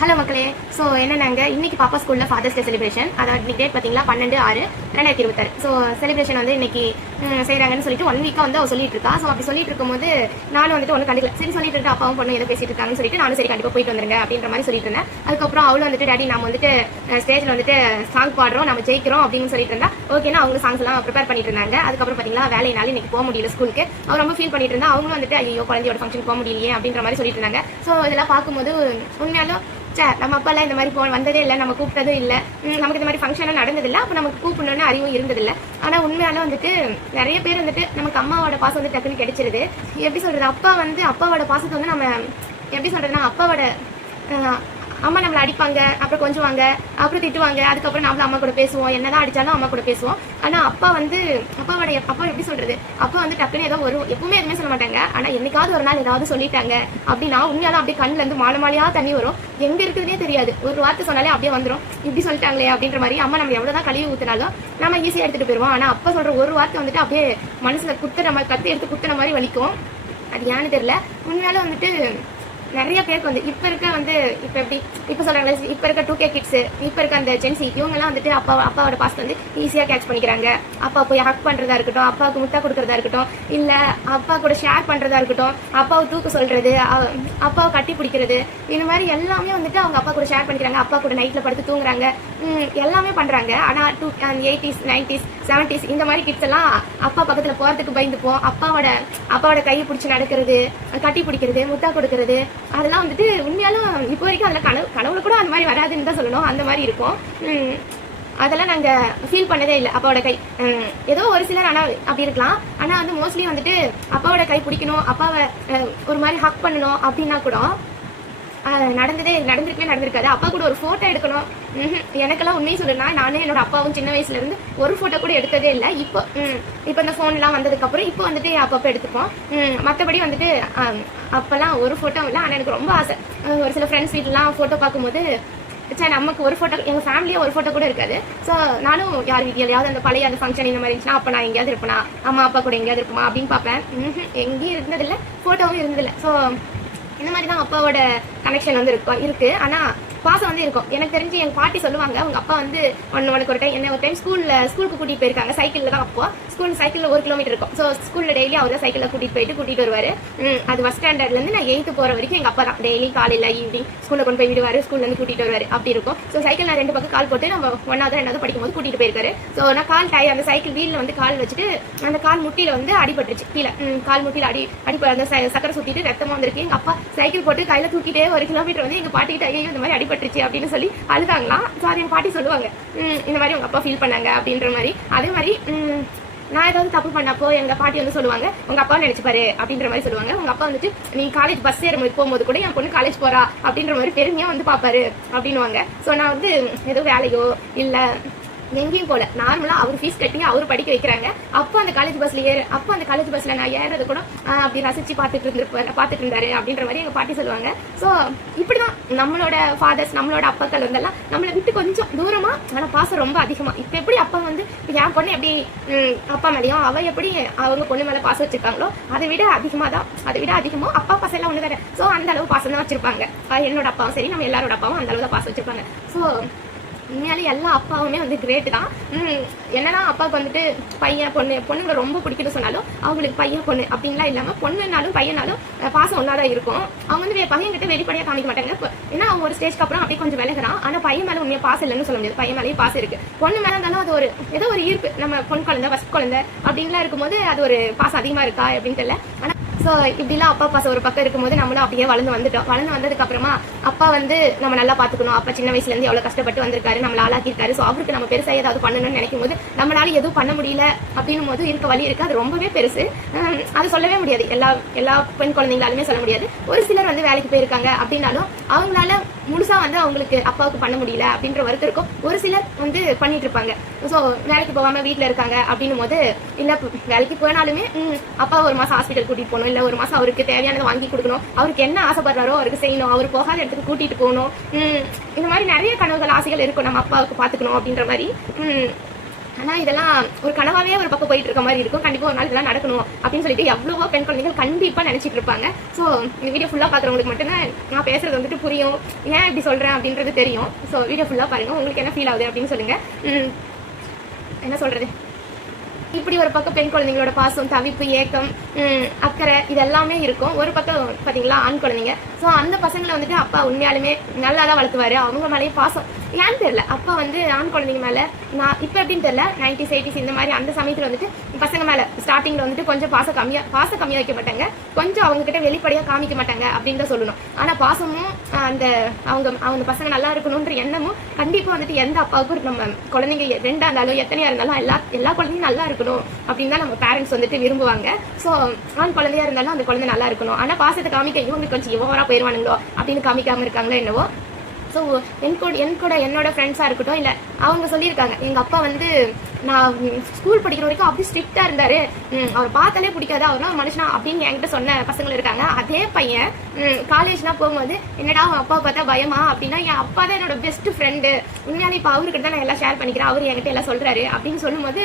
Hello மக்களே. So என்னன்னாங்க, இன்னைக்கு பாப்பா ஸ்கூலில் ஃபாதர்ஸ் டே செலிப்ரேஷன். அதாவது இன்னைக்கு டேட் பார்த்தீங்களா 12/6/2026. ஸோ செலிப்ரேஷன் வந்து இன்னைக்கு செய்கிறாங்கன்னு சொல்லிட்டு 1 வீக்காக வந்து அவள் சொல்லிட்டு இருக்கா. ஸோ அப்படி சொல்லிட்டு இருக்கும்போது நானும் வந்துட்டு ஒன்றும் கண்டுக்கல. சரி சொல்லிட்டு இருக்கு, அப்பாவும் பொண்ணு எதை பேசிட்டு இருக்காங்கன்னு சொல்லிட்டு நானும் சரி கண்டிப்பாக போயிட்டு வந்துருங்க அப்படின்ற மாதிரி சொல்லிட்டு இருந்தேன். அதுக்கப்புறம் அவளும் வந்துட்டு டாடி நம்ம வந்துட்டு ஸ்டேஜில் வந்துட்டு சாங் பாடுறோம், நம்ம ஜெயிக்கிறோம் அப்படின்னு சொல்லிட்டு இருந்தா. ஓகேன்னா அவங்க சாங்ஸ் எல்லாம் ப்ரிப்பேர் பண்ணிட்டு இருந்தாங்க. அதுக்கப்புறம் பார்த்தீங்களா வேலையினால இன்னைக்கு போக முடியல ஸ்கூலுக்கு. அவர் ரொம்ப ஃபீல் பண்ணிட்டு இருந்தா. அவங்களும் வந்துட்டு ஐயோ குழந்தையோட ஃபங்க்ஷன் போக முடியலையே அப்படின்ற மாதிரி சொல்லிட்டு இருந்தாங்க. ஸோ இதெல்லாம் பார்க்கும்போது உண்மையாலும் நம்ம அப்பாலாம் இந்த மாதிரி வந்ததே இல்லை, நம்ம கூப்பிட்டதும் இல்லை, நமக்கு இந்த மாதிரி ஃபங்க்ஷன்லாம் நடந்ததில்லை. அப்போ நமக்கு கூப்பிடணும்னு அறிவும் இருந்ததில்லை. ஆனால் உண்மையாலும் வந்துட்டு நிறைய பேர் வந்துட்டு நமக்கு அம்மாவோட பாசம் வந்து டக்குன்னு கிடைச்சிருது. எப்படி சொல்றது, அப்பாவோட பாசத்தை வந்து நம்ம எப்படி சொல்றதுன்னா, அப்பாவோட அம்மா நம்மளை அடிப்பாங்க, அப்புறம் கொஞ்சுவாங்க, அப்புறம் திட்டுவாங்க, அதுக்கப்புறம் நம்மளும் அம்மா கூட பேசுவோம், என்னதான் அடிச்சாலும் அம்மா கூட பேசுவோம். ஆனா அப்பா எப்படி சொல்றது, அப்பா வந்து டக்குன்னு ஏதோ எப்பவுமே எதுவுமே சொல்ல மாட்டாங்க. ஆனா என்னைக்காவது ஒரு நாள் ஏதாவது சொல்லிட்டாங்க அப்படின்னா உண்மையாலும் அப்படியே கண்ணுல இருந்து மாலையா தண்ணி வரும். எங்க இருக்குதுன்னே தெரியாது. ஒரு வார்த்தை சொன்னாலே அப்படியே வந்துடும், இப்படி சொல்லிட்டாங்களே அப்படின்ற மாதிரி. அம்மா நம்ம எவ்வளவுதான் கழுவி ஊத்தினாலும் நம்ம ஈஸியா எடுத்துட்டு போயிருவோம். ஆனா அப்பா சொல்ற ஒரு வார்த்தை வந்துட்டு அப்படியே மனசுல குத்துற மாதிரி, கத்து எடுத்து குத்துற மாதிரி வலிக்கும். அது ஏன்னு தெரியல. உண்மையாலும் வந்துட்டு நிறைய பேருக்கு வந்து இப்ப சொல்றாங்க, இப்ப இருக்க 2K கிட்ஸ், இப்ப இருக்க அந்த ஜென்சி, இவங்க எல்லாம் வந்துட்டு அப்பாவோட பாஸ்ட் வந்து ஈஸியா கேட்ச் பண்ணிக்கிறாங்க. அப்பா போய் ஹக் பண்றதா இருக்கட்டும், அப்பாவுக்கு முட்டை கொடுக்கறதா இருக்கட்டும், இல்ல அப்பா கூட ஷேர் பண்றதா இருக்கட்டும், அப்பாவை தூக்க சொல்றது, அப்பாவை கட்டி பிடிக்கிறது, இந்த மாதிரி எல்லாமே வந்துட்டு அவங்க அப்பா கூட ஷேர் பண்ணிக்கிறாங்க. அப்பா கூட நைட்ல படுத்து தூங்குறாங்க, எல்லாமே பண்றாங்க. ஆனா 80s 90s 70s இந்த மாதிரி கிட்ஸ் எல்லாம் அப்பா பக்கத்துல போறதுக்கு பயந்துப்போம். அப்பாவோட கையை பிடிச்சி நடக்கிறது, கட்டி பிடிக்கிறது, முட்டா கொடுக்கறது, அதெல்லாம் வந்துட்டு உண்மையாலும் இப்போ வரைக்கும் அதுல கனவுல கூட அந்த மாதிரி வராதுன்னு தான் சொல்லணும். அந்த மாதிரி இருக்கும். அதெல்லாம் நாங்க ஃபீல் பண்ணதே இல்லை. அப்பாவோட கை ஏதோ ஒரு சிலர் ஆனா அப்படி இருக்கலாம். ஆனா வந்து மோஸ்ட்லி வந்துட்டு அப்பாவோட கை பிடிக்கணும், அப்பாவை ஒரு மாதிரி ஹக் பண்ணணும் அப்படின்னா கூட நடந்திருக்காது. அப்பா கூட ஒரு போட்டோ எடுக்கணும், எனக்கெல்லாம் உண்மையை சொல்லணும்னா நானே என்னோட அப்பாவும் சின்ன வயசுல இருந்து ஒரு போட்டோ கூட எடுத்ததே இல்லை. இப்போ இந்த போன் எல்லாம் வந்ததுக்கு அப்புறம் இப்போ வந்துட்டு அப்பப்போ எடுத்துப்போம். மற்றபடி வந்துட்டு அப்பெல்லாம் ஒரு போட்டோ இல்லை. ஆனா எனக்கு ரொம்ப ஆசை. ஒரு சில ஃப்ரெண்ட்ஸ் வீட்டுலாம் போட்டோ பார்க்கும்போது நமக்கு ஒரு போட்டோ, எங்க ஃபேமிலியா ஒரு போட்டோ கூட இருக்காது. ஸோ நானும் யார் வீட்லயாவது அந்த பழைய அந்த ஃபங்க்ஷன் இந்த மாதிரி இருந்துச்சுன்னா அப்ப நான் எங்கேயாவது இருப்பேனா, அம்மா அப்பா கூட எங்கேயாவது இருப்போமா அப்படின்னு பார்ப்பேன். எங்கேயும் இருந்ததில்லை, போட்டோவும் இருந்ததில்லை. ஸோ இந்த மாதிரி தான் அப்பாவோட கனெக்ஷன் வந்து இருக்கு. ஆனா பாசம் வந்து இருக்கும். எனக்கு தெரிஞ்சு எங்க பாட்டி சொல்லுவாங்க, உங்க அப்பா வந்து உனக்கு ஒரு டைம் ஸ்கூலுக்கு கூட்டிட்டு போயிருக்காங்க. சைக்கிள்ல தான். அப்போ சைக்கிள்ல 1 கிலோமீட்டர் இருக்கும். ஸோ ஸ்கூல்ல டெய்லி அவர் தான் சைக்கிள்ல கூட்டிட்டு வருவாரு. அது ஃபர்ஸ்ட் ஸ்டாண்டர்ட்ல இருந்து நான் 8th போற வரைக்கும் எங்க அப்பா தான் டெய்லி காலையில ஈவினிங் ஸ்கூல்ல கொண்டு போய் விடுவாரு, ஸ்கூல்ல இருந்து கூட்டிட்டு வருவாரு. அப்படி இருக்கும். ஸோ சைக்கிள் நான் 2 பக்கம் கால் போட்டு நம்ம 1வது 2வது படிக்கும்போது கூட்டிட்டு போயிருக்காரு. ஸோ நான் அந்த சைக்கிள் வீல்ல வந்து கால் வச்சுட்டு அந்த கால் முட்டியில வந்து அடிபட்டுருச்சு. கீழே கால் முட்டியில அடி அந்த சக்கரை சுத்திட்டு ரத்தமா வந்திருக்கு. எங்க அப்பா சைக்கிள் போட்டு கையில தூக்கிட்டே 1 கிலோமீட்டர் வந்து எங்க பாட்டிக்கிட்ட ஐயோ இந்த மாதிரி அடிபட்டுருச்சு அப்படின்னு சொல்லி அழுதாங்களாம். ஸோ அது எங்க பாட்டி சொல்லுவாங்க, இந்த மாதிரி உங்க அப்பா ஃபீல் பண்ணாங்க அப்படின்ற மாதிரி. அதே மாதிரி நான் ஏதாவது தப்பு பண்ணப்போ எங்க பாட்டி வந்து சொல்லுவாங்க, உங்க அப்பா நினைச்சுப்பாரு அப்படின்ற மாதிரி சொல்லுவாங்க. உங்க அப்பா வந்துட்டு நீ காலேஜ் பஸ் ஏற போகும்போது கூட என் பொண்ணு காலேஜ் போறா அப்படின்ற மாதிரி பெருமையா வந்து பாப்பாரு அப்படின்னுவாங்க. ஸோ நான் வந்து ஏதோ வேலையோ இல்ல எங்கேயும் போல, நார்மலா அவர் ஃபீஸ் கட்டி அவர் படிக்க வைக்கிறாங்க. அப்போ அந்த காலேஜ் பஸ்ல நான் ஏறது கூட அப்படி ரசிச்சு பார்த்துட்டு இருந்தாரு அப்படின்ற மாதிரி எங்க பாட்டி சொல்லுவாங்க. ஸோ இப்படிதான் நம்மளோட ஃபாதர்ஸ், நம்மளோட அப்பாக்கள் வந்தெல்லாம் நம்மளை விட்டு கொஞ்சம் தூரமா ஆனா பாசம் ரொம்ப அதிகமா. இப்ப எப்படி அப்பா வந்து என் பொண்ணு எப்படி அப்பா மேலேயும் அவ எப்படி அவங்க பொண்ணு மேல பாசம் வச்சிருக்காங்களோ அதை விட அதிகமோ அப்பா பாசம் எல்லாம் ஒண்ணு வேற. ஸோ அந்த அளவு பாசம் தான் வச்சிருப்பாங்க. என்னோட அப்பாவும் சரி, நம்ம எல்லாரோட அப்பாவும் அந்த அளவு தான் பாசம் வச்சிருப்பாங்க. ஸோ உண்மையாலே எல்லா அப்பாவுமே வந்து கிரேட் தான். என்னதான் அப்பாவுக்கு வந்துட்டு பையன் பொண்ணுங்களை ரொம்ப பிடிக்குன்னு சொன்னாலும் அவங்களுக்கு பையன் பொண்ணு அப்படின்லாம் இல்லாம பொண்ணுனாலும் பையனாலும் பாசம் ஒன்னாதான் இருக்கும். அவங்க வந்து பையன் கிட்ட வெளிப்படையா காமிக்க மாட்டாங்க. ஏன்னா அவங்க ஒரு ஸ்டேஜ்க்கு அப்புறம் அப்படியே கொஞ்சம் விலகிறான். ஆனா பையன் மேல உண்மையா பாசம் இல்லைன்னு சொல்ல முடியாது. பையன் மேலேயும் பாசம் இருக்கு. பொண்ணு மேல இருந்தாலும் அது ஏதோ ஒரு ஈர்ப்பு. நம்ம பொன் குழந்தை ஃபர்ஸ்ட் குழந்தை அப்படின்லாம் இருக்கும்போது அது ஒரு பாசம் அதிகமா இருக்கா அப்படின்னு தெரியல. ஆனா ஸோ இப்படிலாம் அப்பா பாசம் ஒரு பக்கம் இருக்கும்போது நம்மளும் அப்படியே வளர்ந்து வந்ததுக்கு அப்புறமா அப்பா வந்து நம்ம நல்லா பாத்துக்கணும். அப்பா சின்ன வயசுல இருந்து எவ்வளவு கஷ்டப்பட்டு வந்திருக்காரு, நம்மள ஆளாக்கிருக்காரு. ஸோ அவருக்கு நம்ம பெருசா ஏதாவது பண்ணணும்னு நினைக்கும் போது நம்மளால எதுவும் பண்ண முடியல அப்படின்னும் போது இருக்க வழி இருக்கு. அது ரொம்பவே பெருசு. அது சொல்லவே முடியாது. எல்லா பெண் குழந்தைங்களாலுமே சொல்ல முடியாது. ஒரு சிலர் வந்து வேலைக்கு போயிருக்காங்க அப்படின்னாலும் அவங்களால முழுசா வந்து அவங்களுக்கு அப்பாவுக்கு பண்ண முடியல அப்படின்ற வருத்தம் இருக்கும். ஒரு சிலர் வந்து பண்ணிட்டு இருப்பாங்க. ஸோ வேலைக்கு போகாம வீட்டுல இருக்காங்க அப்படின்னும் போது இல்ல வேலைக்கு போனாலுமே அப்பா ஒரு மாசம் ஹாஸ்பிட்டல் கூட்டிட்டு போகணும், இல்ல ஒரு மாசம் அவருக்கு தேவையானதை வாங்கி கொடுக்கணும், அவருக்கு என்ன ஆசைப்படுறாரோ அவருக்கு செய்யணும், அவர் போகாத இடத்துக்கு கூட்டிட்டு போகணும். இந்த மாதிரி நிறைய கனவுகள் ஆசைகள் இருக்கும் நம்ம அப்பாவுக்கு பாத்துக்கணும் அப்படின்ற மாதிரி. ஆனா இதெல்லாம் ஒரு கனவாவே ஒரு பக்கம் போயிட்டு இருக்க மாதிரி இருக்கும். கண்டிப்பா ஒரு நாள் இதெல்லாம் நடக்கணும் அப்படின்னு சொல்லிட்டு எவ்வளவோ பெண் குழந்தைகள் கண்டிப்பா நினைச்சிட்டு இருப்பாங்க. ஸோ இந்த வீடியோ ஃபுல்லா பாக்குறவங்களுக்கு மட்டும்தான் நான் பேசுறது வந்துட்டு புரியும், ஏன் இப்படி சொல்றேன் அப்படின்றது தெரியும். ஸோ வீடியோ ஃபுல்லா பாருங்க, உங்களுக்கு என்ன ஃபீல் ஆகுது அப்படின்னு சொல்லுங்க. என்ன சொல்றது, இப்படி ஒரு பக்கம் பெண் குழந்தைங்களோட பாசம், தவிப்பு, ஏக்கம், அக்கறை இது எல்லாமே இருக்கும். ஒரு பக்கம் பாத்தீங்களா ஆண் குழந்தைங்க. ஸோ அந்த பசங்களை வந்துட்டு அப்பா உண்மையாலுமே நல்லா தான் வளர்த்துவாரு. அவங்க மேலேயே பாசம் ஏன்னு தெரியல. அப்பா வந்து ஆண் குழந்தைங்க மேல நான் இப்ப எப்படின்னு தெரியல, 90s 80s இந்த மாதிரி அந்த சமயத்துல வந்துட்டு பசங்க மேல ஸ்டார்டிங்ல வந்துட்டு கொஞ்சம் பாசம் கம்மியா வைக்க மாட்டாங்க, கொஞ்சம் அவங்க கிட்ட வெளிப்படையா காமிக்க மாட்டாங்க அப்படின்னு தான் சொல்லணும். ஆனா பாசமும் அந்த அவங்க பசங்க நல்லா இருக்கணும்ன்ற எண்ணமும் கண்டிப்பா வந்துட்டு எந்த அப்பாவுக்கும் நம்ம குழந்தைங்க ரெண்டா இருந்தாலும் எத்தனையா இருந்தாலும் எல்லா குழந்தையும் நல்லா இருக்கணும் அப்படின்னு தான் நம்ம பேரண்ட்ஸ் வந்துட்டு விரும்புவாங்க. ஸோ ஆண் குழந்தையா இருந்தாலும் அந்த குழந்தை நல்லா இருக்கணும். ஆனா பாசத்தை காமிக்க இவங்க கொஞ்சம் இவரா போயிருவானுங்களோ அப்படின்னு காமிக்காம இருக்காங்களோ என்னவோ. ஸோ என்னோட ஃப்ரெண்ட்ஸா இருக்கட்டும், இல்ல அவங்க சொல்லியிருக்காங்க எங்க அப்பா வந்து நான் ஸ்கூல் படிக்கிற வரைக்கும் அப்படி ஸ்ட்ரிக்டா இருந்தாரு, அவர் பார்த்தாலே பிடிக்காது, அவர்னா மனுஷனா அப்படின்னு என்கிட்ட சொன்ன பசங்க இருக்காங்க. அதே பையன் காலேஜ்னா போகும்போது என்னடா அவன் அப்பா பார்த்தா பயமா அப்படின்னா, என் அப்பா தான் என்னோட பெஸ்ட் ஃப்ரெண்டு, உண்மையாலே இப்ப அவர்கிட்ட தான் நான் எல்லாம் ஷேர் பண்ணிக்கிறேன், அவர் என்கிட்ட எல்லாம் சொல்றாரு அப்படின்னு சொல்லும்போது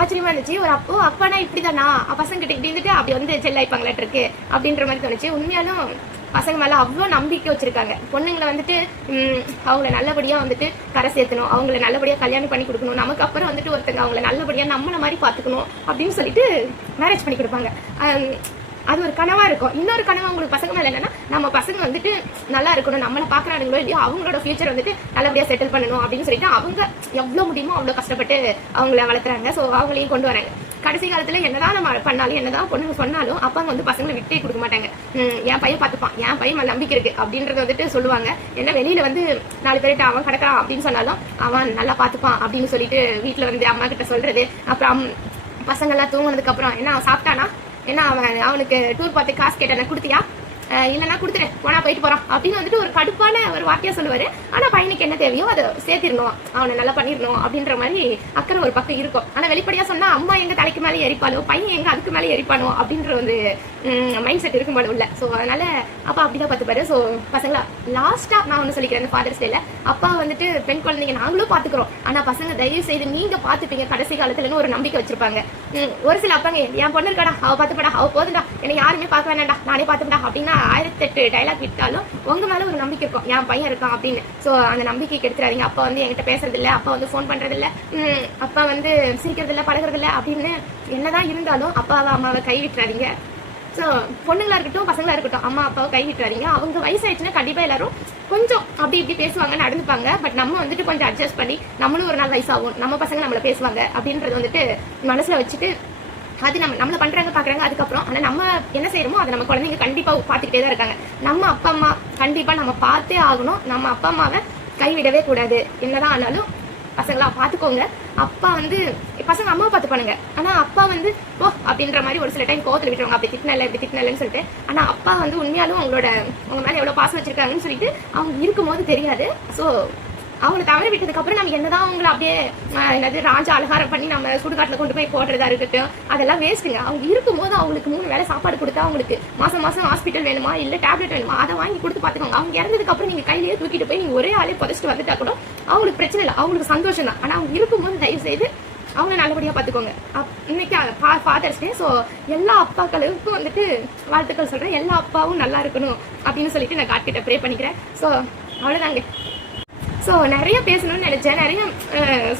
ஆச்சரியமா இருந்துச்சு. ஒரு அப்பானா இப்படிதானா பசங்க கிட்ட இப்படி இருந்துட்டு அப்படி வந்து செல்லாய்ப்பாங்களாட்டு இருக்கு அப்படின்ற மாதிரி தோணுச்சு. உண்மையாலும் பசங்க மேல அவ்வளோ நம்பிக்கை வச்சிருக்காங்க. பொண்ணுங்களை வந்துட்டு அவங்கள நல்லபடியா வந்துட்டு கரை சேர்த்தணும், அவங்கள நல்லபடியா கல்யாணம் பண்ணி கொடுக்கணும், நமக்கு அப்புறம் வந்துட்டு ஒருத்தங்க அவங்கள நல்லபடியா நம்மள மாதிரி பாத்துக்கணும் அப்படின்னு சொல்லிட்டு மேரேஜ் பண்ணி கொடுப்பாங்க. அது ஒரு கனவா இருக்கும். இன்னொரு கனவா உங்களுக்கு பசங்க மேல என்னன்னா, நம்ம பசங்க வந்துட்டு நல்லா இருக்கணும், நம்மள பாக்குறாங்களோ இல்லையோ அவங்களோட ஃபியூச்சர் வந்துட்டு நல்லபடியா செட்டில் பண்ணணும் அப்படின்னு சொல்லிட்டு அவங்க எவ்வளவு முடியுமோ அவ்வளவு கஷ்டப்பட்டு அவங்கள வளர்த்துறாங்க. ஸோ அவங்களையும் கொண்டு வராங்க. கடைசி காலத்துல என்னதான் நம்ம பண்ணாலும் என்னதான் பொண்ணுங்க சொன்னாலும் அப்பாங்க வந்து பசங்களை விட்டே கொடுக்க மாட்டாங்க. என் பையன் பார்த்துப்பான், என் பையன் மேல நம்பிக்கை இருக்கு அப்படின்றத வந்துட்டு சொல்லுவாங்க. என்ன வெளியில வந்து 4 பேர்கிட்ட அவன் கிடக்கிறான் அப்படின்னு சொன்னாலும் அவன் நல்லா பார்த்துப்பான் அப்படின்னு சொல்லிட்டு வீட்டுல வந்து அம்மா கிட்ட சொல்றது. அப்புறம் பசங்க எல்லாம் தூங்கினதுக்கு அப்புறம் என்ன அவன் சாப்பிட்டானா, என்ன அவனுக்கு டூர் பார்த்து காசு கேட்டான கொடுத்தியா, இல்லைன்னா கொடுத்துரு போனா போயிட்டு போறான் அப்படின்னு வந்துட்டு ஒரு கடுப்பான ஒரு வார்த்தையா சொல்லுவாரு. ஆனா பையனுக்கு என்ன தேவையோ அதை சேர்த்திடணும், அவனை நல்லா பண்ணிடணும் அப்படின்ற மாதிரி அக்கறை ஒரு பக்கம் இருக்கும். ஆனா வெளிப்படையா சொன்னா அம்மா எங்க தலைக்கு மேலே எரிப்பாளோ, பையன் எங்க அதுக்கு மேலே எரிப்பானோ அப்படின்ற ஒரு மைண்ட் செட் இருக்கும் போல உள்ள. ஸோ அதனால அப்பா அப்படிதான் பார்த்துப்பாரு. ஸோ பசங்களா லாஸ்டா நான் ஒண்ணு சொல்லிக்கிறேன், இந்த ஃபாதர்ஸ் டேல அப்பா வந்துட்டு பெண் குழந்தைங்க நாங்களும் பாத்துக்கிறோம், ஆனா பசங்க தயவு செய்து நீங்க பாத்துப்பீங்க கடைசி காலத்துலன்னு ஒரு நம்பிக்கை வச்சிருப்பாங்க. ஒரு சில அப்பாங்க என் பொண்ணு இருக்காடா, அவ பாத்துப்படா, அவ போதுண்டா, என்னை யாருமே பார்க்க வேணாண்டா, நானே பாத்துப்படா அப்படின்னா 1008 டைலாக் விட்டாலும் உங்க மேல ஒரு நம்பிக்கை இருக்கும், என் பையன் இருக்கான் அப்படின்னு. சோ அந்த நம்பிக்கைக்கு எடுத்துறாதீங்க. அப்பா வந்து என்கிட்ட பேசுறது இல்ல, அப்பா வந்து போன் பண்றது இல்ல, அப்பா வந்து சிரிக்கிறது இல்ல, பழகிறது இல்ல அப்படின்னு என்னதான் இருந்தாலும் அப்பாவை அம்மாவை கை விட்டுறாதீங்க. ஸோ பொண்ணுங்களா இருக்கட்டும் பசங்களா இருக்கட்டும் அம்மா அப்பாவை கை விட்டுறாதீங்க. அவங்க வயசாயிடுச்சுன்னா கண்டிப்பா எல்லாரும் கொஞ்சம் அப்படி இப்படி பேசுவாங்க, நடந்துப்பாங்க. பட் நம்ம வந்துட்டு கொஞ்சம் அட்ஜஸ்ட் பண்ணி நம்மளும் ஒரு நாள் வயசாகும், நம்ம பசங்க நம்மள பேசுவாங்க அப்படின்றது வந்துட்டு மனசுல வச்சுட்டு அது நம்மள பண்றாங்க பாக்குறாங்க. அதுக்கப்புறம் ஆனா நம்ம என்ன செய்யறோமோ அதை நம்ம குழந்தைங்க கண்டிப்பா பாத்துக்கிட்டே தான் இருக்காங்க. நம்ம அப்பா அம்மா கண்டிப்பா நம்ம பார்த்தே ஆகணும். நம்ம அப்பா அம்மாவை கைவிடவே கூடாது. என்னதான் ஆனாலும் பசங்களா பாத்துக்கோங்க. அப்பா வந்து பசங்க அம்மாவை பாத்துப்பானுங்க, ஆனா அப்பா வந்து ஓ அப்படின்ற மாதிரி ஒரு சில டைம் கோவத்துல விட்டுருவாங்க, அப்படி திட்டினல இப்படி திட்டினலன்னு சொல்லிட்டு. ஆனா அப்பா வந்து உண்மையாலும் உங்க மேல எவ்வளவு பாசம் வச்சிருக்காங்கன்னு சொல்லிட்டு அவங்க இருக்கும் போது தெரியாது. சோ அவங்களை தவற விட்டதுக்கு அப்புறம் நம்ம என்னதான் அவங்களை அப்படியே என்னது ராஜா அலங்காரம் பண்ணி நம்ம சுடுகாட்டுல கொண்டு போய் போடுறதா இருக்கட்டும், அதெல்லாம் வேஸ்ட்டுங்க. அவங்க இருக்கும்போது அவங்களுக்கு 3 வேளை சாப்பாடு கொடுத்தா அவங்களுக்கு மாசம் ஹாஸ்பிட்டல் வேணுமா இல்ல டேப்லெட் வேணுமா அதை வாங்கி கொடுத்து பாத்துக்கோங்க. அவங்க இறந்ததுக்கு அப்புறம் நீங்க கையிலேயே தூக்கிட்டு போய் நீங்க ஒரே ஆளே புதைச்சிட்டு வந்துட்டா கூட அவங்களுக்கு பிரச்சனை இல்லை, அவங்களுக்கு சந்தோஷம் தான். ஆனா அவங்க இருக்கும்போது தயவு செய்து அவங்க நல்லபடியா பாத்துக்கோங்க. இன்னைக்கு ஃபாதர்ஸ் டே. ஸோ எல்லா அப்பாக்களுக்கும் வந்துட்டு வாழ்த்துக்கள் சொல்றேன். எல்லா அப்பாவும் நல்லா இருக்கணும் அப்படின்னு சொல்லிட்டு நான் காட் கிட்ட ப்ரே பண்ணிக்கிறேன். ஸோ அவ்வளவுதாங்க. ஸோ நிறைய பேசணும்னு நினைச்சேன், நிறைய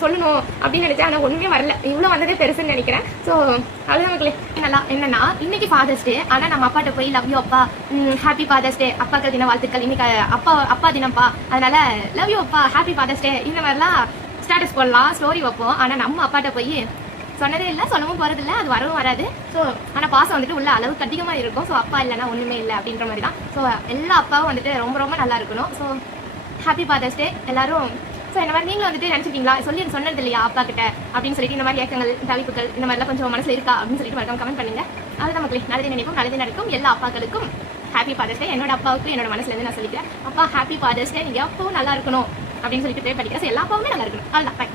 சொல்லணும் அப்படின்னு நினைச்சேன், ஆனால் ஒண்ணுமே வரல. இவ்வளோ வந்ததே பெருசுன்னு நினைக்கிறேன். ஸோ அவ்வளோதான் மக்களே. என்னன்னா இன்னைக்கு ஃபாதர்ஸ் டே, ஆனால் நம்ம அப்பாட்ட போய் லவ் யூ அப்பா, ஹாப்பி ஃபாதர்ஸ் டே, அப்பாக்கள் தின வாழ்த்துக்கள், இன்னைக்கு அப்பா தினம்ப்பா, அதனால லவ் யூ அப்பா, ஹாப்பி ஃபாதர்ஸ் டே இந்த மாதிரிலாம் ஸ்டேட்டஸ் போடலாம், ஸ்டோரி வைப்போம். ஆனால் நம்ம அப்பாட்ட போய் சொன்னதே இல்லை, சொல்லவும் போறது இல்லை, அது வரவும் வராது. ஸோ ஆனால் பாசம் வந்துட்டு உள்ள அளவுக்கு அதிகமாக இருக்கும். ஸோ அப்பா இல்லைன்னா ஒண்ணுமே இல்லை அப்படின்ற மாதிரி தான். ஸோ எல்லா அப்பாவும் வந்துட்டு ரொம்ப ரொம்ப நல்லா இருக்கணும். ஸோ ஹாப்பி ஃபாதர்ஸ் டே எல்லாரும். ஸோ இந்த மாதிரி நீங்களும் வந்துட்டு நினைச்சிருக்கீங்களா, சொன்னது இல்லையா அப்பா கிட்ட அப்படின்னு சொல்லிட்டு, இந்த மாதிரி ஏக்கங்கள் தவிப்புகள் இந்த மாதிரிலாம் கொஞ்சம் மனசுல இருக்கா அப்படின்னு சொல்லிட்டு மறக்காம கமெண்ட் பண்ணுங்க. அதுதான் மக்களே, நல்லது நினைக்கும் நல்லது நடக்கும். எல்லா அப்பாக்களுக்கும் ஹாப்பி ஃபாதர்ஸ் டே. என்னோட அப்பாவுக்கு என்னோட மனசுல இருந்து நான் சொல்லிக்கிறேன், அப்பா ஹாப்பி ஃபாதர்ஸ் டே, நீங்க எப்பவும் நல்லா இருக்கணும் அப்படின்னு சொல்லிட்டு ப்ரே பண்ணிக்கிறேன். எல்லா அப்பாவுமே நல்லா இருக்கணும். அதுதான்.